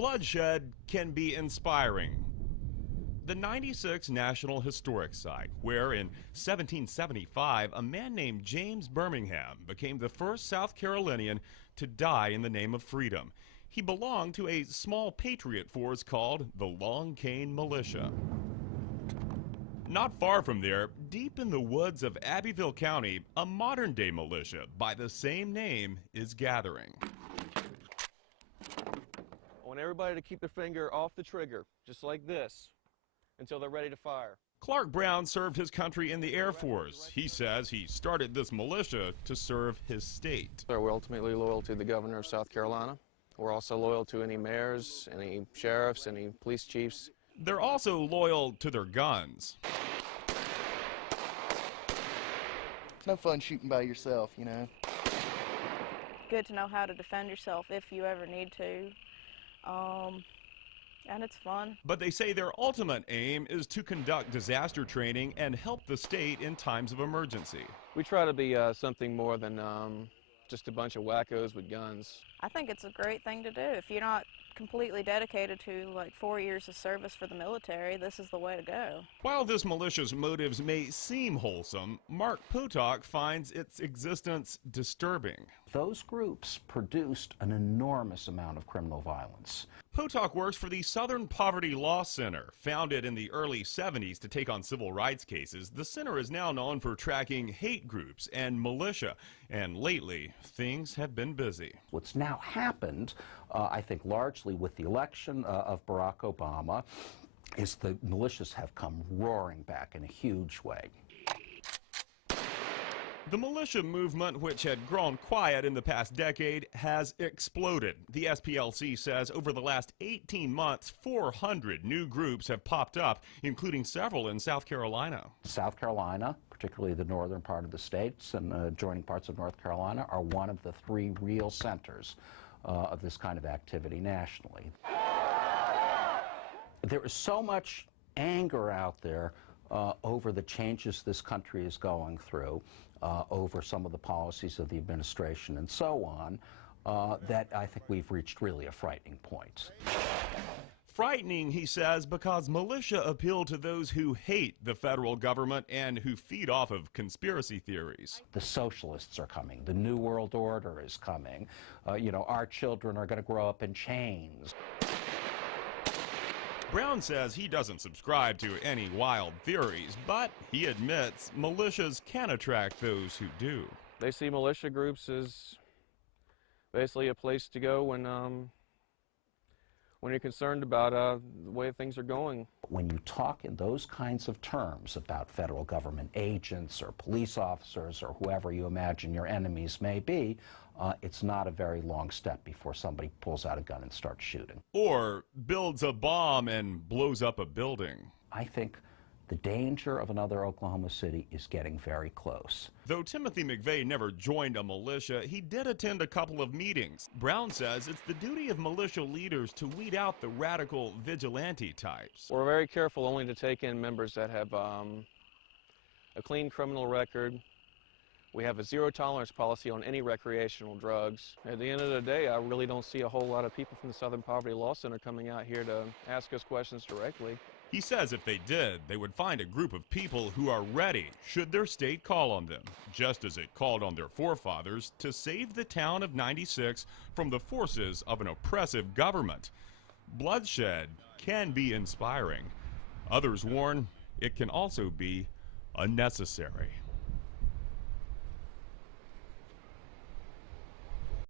Bloodshed can be inspiring. The 96 National Historic Site, where in 1775 a man named James Birmingham became the first South Carolinian to die in the name of freedom. He belonged to a small patriot force called the Long Cane Militia. Not far from there, deep in the woods of Abbeville County, a modern-day militia by the same name is gathering. I want everybody to keep their finger off the trigger, just like this, until they're ready to fire. Clark Brown served his country in the Air Force. He says he started this militia to serve his state. We're ultimately loyal to the governor of South Carolina. We're also loyal to any mayors, any sheriffs, any police chiefs. They're also loyal to their guns. It's no fun shooting by yourself, you know. Good to know how to defend yourself if you ever need to. And it's fun. But they say their ultimate aim is to conduct disaster training and help the state in times of emergency. We try to be something more than just a bunch of wackos with guns. I think it's a great thing to do. If you're not completely dedicated to like 4 years of service for the military, this is the way to go. While this militia's motives may seem wholesome, Mark Potok finds its existence disturbing. Those groups produced an enormous amount of criminal violence. Potok works for the Southern Poverty Law Center. Founded in the early 70s to take on civil rights cases, the center is now known for tracking hate groups and militia. And lately, things have been busy. What's now happened, I think largely with the election of Barack Obama, is the militias have come roaring back in a huge way. The militia movement, which had grown quiet in the past decade, has exploded. The SPLC says over the last 18 months, 400 new groups have popped up, including several in South Carolina. South Carolina, particularly the northern part of the states and adjoining parts of North Carolina, are one of the three real centers of this kind of activity nationally. There is so much anger out there over the changes this country is going through, over some of the policies of the administration and so on, that I think we've reached really a frightening point. Frightening, he says, because militia appeal to those who hate the federal government and who feed off of conspiracy theories. The socialists are coming. The New World Order is coming. You know, our children are going to grow up in chains. Brown says he doesn't subscribe to any wild theories, but he admits militias can attract those who do. They see militia groups as basically a place to go when you're concerned about the way things are going. When you talk in those kinds of terms about federal government agents or police officers or whoever you imagine your enemies may be, it's not a very long step before somebody pulls out a gun and starts shooting. Or builds a bomb and blows up a building. I think the danger of another Oklahoma City is getting very close. Though Timothy McVeigh never joined a militia, he did attend a couple of meetings. Brown says it's the duty of militia leaders to weed out the radical vigilante types. We're very careful only to take in members that have a clean criminal record. We have a zero-tolerance policy on any recreational drugs. At the end of the day, I really don't see a whole lot of people from the Southern Poverty Law Center coming out here to ask us questions directly. He says if they did, they would find a group of people who are ready should their state call on them, just as it called on their forefathers to save the town of 96 from the forces of an oppressive government. Bloodshed can be inspiring. Others warn it can also be unnecessary.